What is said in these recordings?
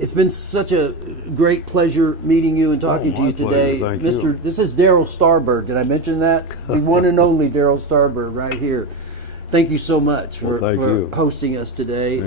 It's been such a great pleasure meeting you and talking to you today. Thank you. This is Darryl Starbird. Did I mention that? The one and only Darryl Starbird right here. Thank you so much for hosting us today.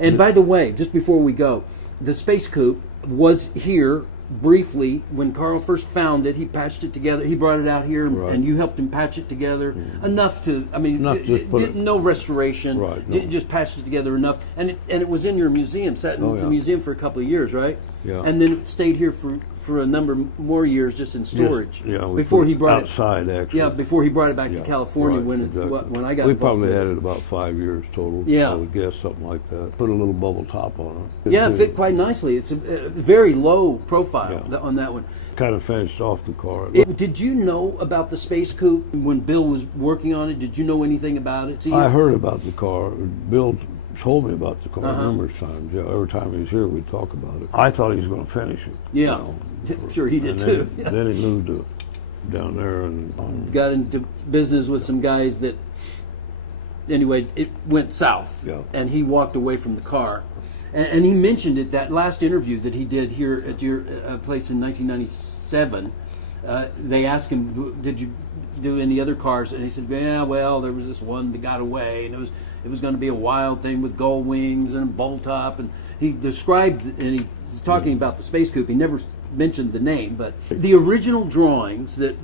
And by the way, just before we go, the Space Coupe was here briefly when Carl first found it. He patched it together. He brought it out here, and you helped him patch it together enough to. I mean, no restoration. Right. Just patched it together enough, and it was in your museum, sat in the museum for a couple of years, right? Yeah. And then it stayed here for a number more years, just in storage. Yeah. Before he brought outside, actually. Yeah, before he brought it back to California when I got. We probably had it about 5 years total. Yeah. I would guess something like that. Put a little bubble top on it. Yeah, it fit quite nicely. It's a very low profile on that one. Kind of finished off the car. Did you know about the Space Coupe when Bill was working on it? Did you know anything about it? I heard about the car. Bill told me about the car numerous times. Yeah, every time he was here, we'd talk about it. I thought he was going to finish it. Yeah, sure he did too. Then he moved down there and got into business with some guys that. Anyway, it went south, and he walked away from the car. And he mentioned it that last interview that he did here at your place in 1997. They asked him, "Did you do any other cars?" And he said, "Yeah, well, there was this one that got away, and it was going to be a wild thing with gull wings and a bolt top." And he described, and he's talking about the Space Coupe. He never mentioned the name, but the original drawings that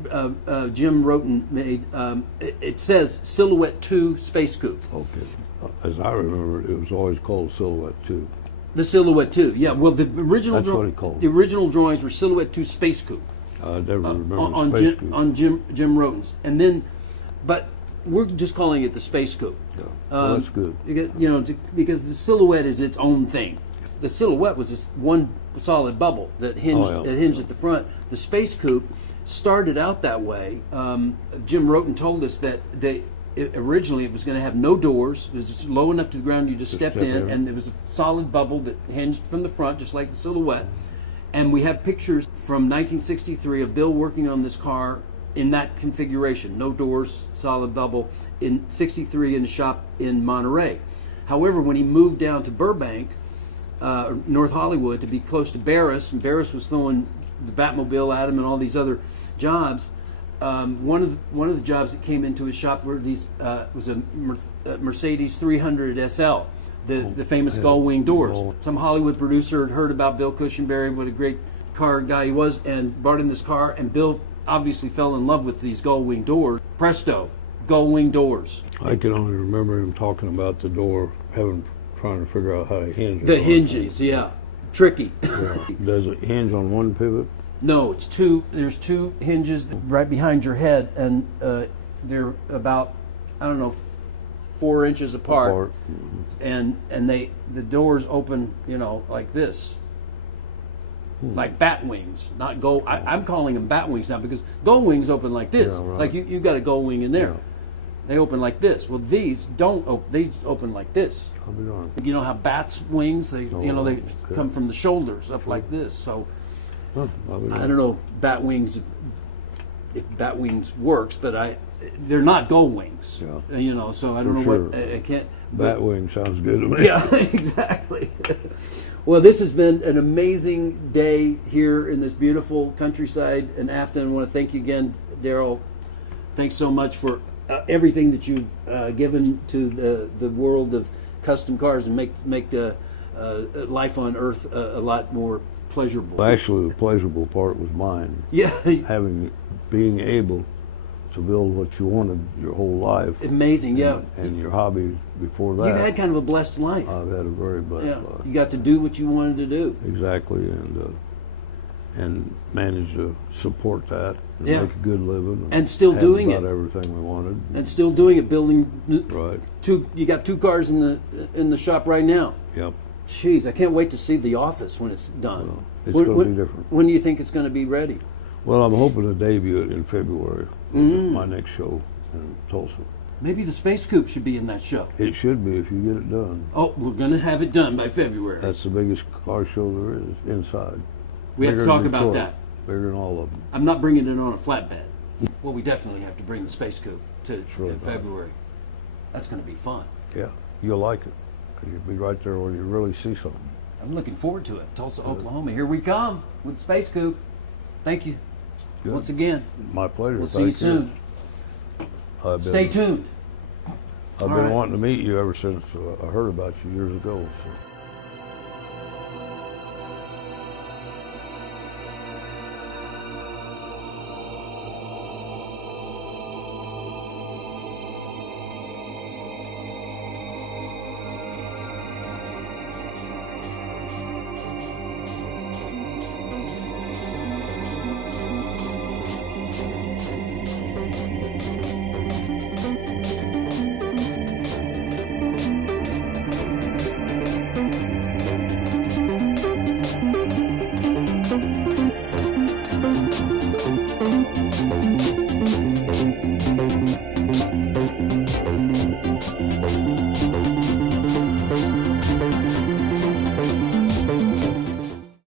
Jim Roten made, it says Silhouette 2 Space Coupe. Okay. As I remember, it was always called Silhouette 2. The Silhouette 2, yeah. Well, the original That's what he called it. The original drawings were Silhouette 2 Space Coupe. I never remember on Space Coupe. on Jim Roten's, and then, but we're just calling it the Space Coupe. Yeah. Well, that's good. Because the Silhouette is its own thing. The Silhouette was just one solid bubble that hinged at the front. The Space Coupe started out that way. Jim Roten told us that originally it was going to have no doors. It was just low enough to the ground you just step in, and it was a solid bubble that hinged from the front, just like the Silhouette. And we have pictures from 1963 of Bill working on this car in that configuration, no doors, solid bubble, in 63 in the shop in Monterey. However, when he moved down to Burbank, North Hollywood, to be close to Barris, and Barris was throwing the Batmobile at him and all these other jobs. One of the jobs that came into his shop were these was a Mercedes 300 SL, the famous gull wing doors. Some Hollywood producer had heard about Bill Cushenberry, what a great car guy he was, and brought in this car. And Bill obviously fell in love with these gull wing doors. Presto, gull wing doors. I can only remember him talking about the door, trying to figure out how to hinge it. The hinges, tricky. Yeah. Does it hinge on one pivot? No, it's two. There's two hinges right behind your head, and they're about 4 inches apart. And the doors open, like this, like bat wings, not gull. I'm calling them bat wings now because gull wings open like this. Yeah, right. Like you got a gull wing in there. Yeah. They open like this. Well, these don't open. These open like this. I'll be darned. You know how bats' wings? They come from the shoulders up like this. So. I don't know bat wings if bat wings works, but they're not gull wings. Yeah. So I don't know what I can't. Bat wing sounds good to me. Yeah, exactly. Well, this has been an amazing day here in this beautiful countryside in Afton. I want to thank you again, Darryl. Thanks so much for everything that you've given to the world of custom cars and make life on Earth a lot more pleasurable. Well, actually, the pleasurable part was mine. Yeah. Being able to build what you wanted your whole life. Amazing, And your hobby before that. You've had kind of a blessed life. I've had a very blessed life. You got to do what you wanted to do. Exactly, and managed to support that and make a good living. And still doing it. About everything we wanted. And still doing it, building. Right. You got 2 cars in the shop right now. Yep. Jeez, I can't wait to see the office when it's done. Well, it's going to be different. When do you think it's going to be ready? Well, I'm hoping to debut it in February. My next show in Tulsa. Maybe the Space Coupe should be in that show. It should be if you get it done. Oh, we're going to have it done by February. That's the biggest car show there is inside. We have to talk about that. Bigger than all of them. I'm not bringing it on a flatbed. Well, we definitely have to bring the Space Coupe in February. That's going to be fun. Yeah, you'll like it. You'll be right there where you really see something. I'm looking forward to it. Tulsa, Oklahoma. Here we come with Space Coupe. Thank you once again. My pleasure. We'll see you soon. Stay tuned. I've been wanting to meet you ever since I heard about you years ago. So.